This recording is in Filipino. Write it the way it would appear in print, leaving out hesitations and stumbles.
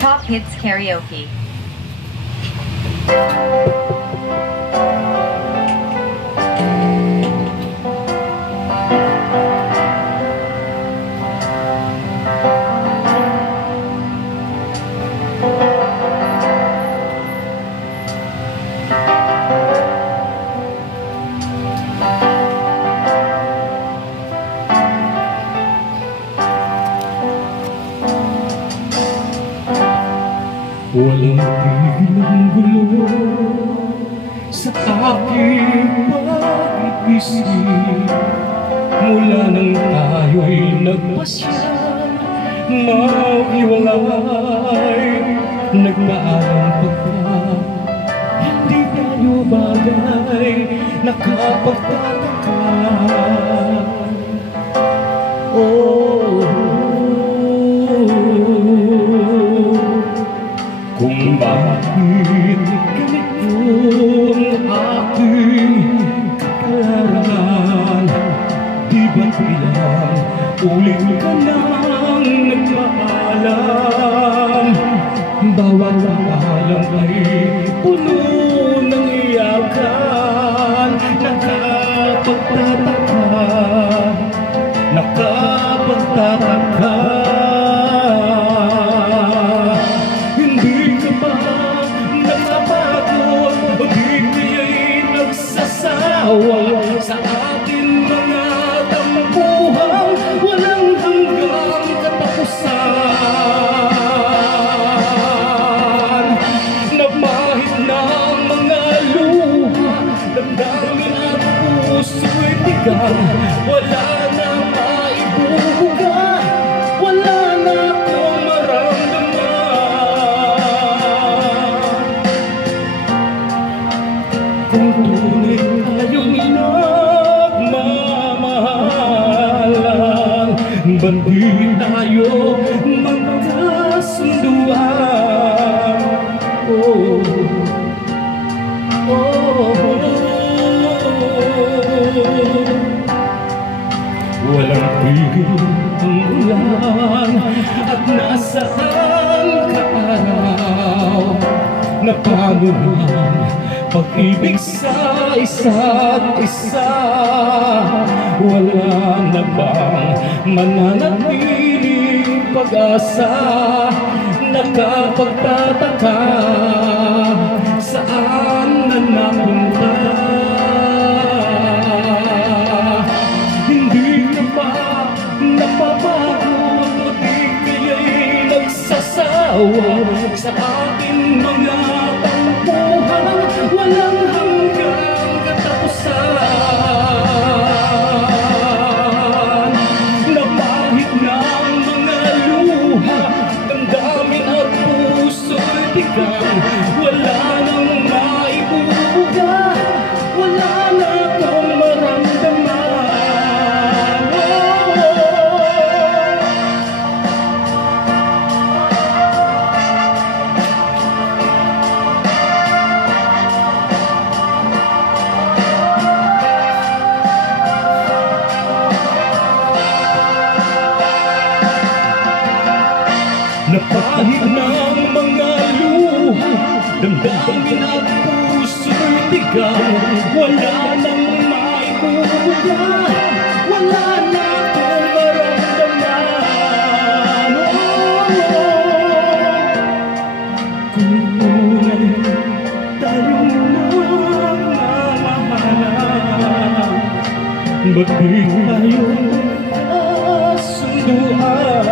Top Hits Karaoke. Walang tigil ang gulo sa aking pag-ibisig. Mula nang tayo'y nagpasya, mauiwalay, nagpaalam pagkat hindi tayo bagay, nakapagtataka. Kung bakit ganito ang aking kakayahan, di ba't ilang ulit ka nang nagpaalam? Bawat paalam ay puno ng iyakan. Nakapagtataka, nakapagtataka. Sa ating mga tampuhan, walang hanggang katapusan. Nagmahit ng mga luha, damdamin at puso'y tigang. Wala na maibubuga, wala na akong maramdaman. Kung tunay tayong nagmamahalan, ba't di tayo magkasunduan? Walang tigil ang ulan at nasaan ka araw? Na paano man pag-ibig sa isa't isa? Wala na bang mananatiling pag-asa? Nakapagtataka, saan na napunta? Hindi na ba napapagod o di kaya'y nagsasawa sa ating mga tampuhan? Walang hanggang katapusan. Napahit ng mga luha, damdamin at puso'y tigang. Wala nang maibubuga, wala na akong maramdaman. Napahit ng mga luha, damdamin at puso'y tigang. Wala nang maibubuga, wala na akong maramdaman. Kung tunay tayong nagmamahalan, ba't di tayo kasunduan?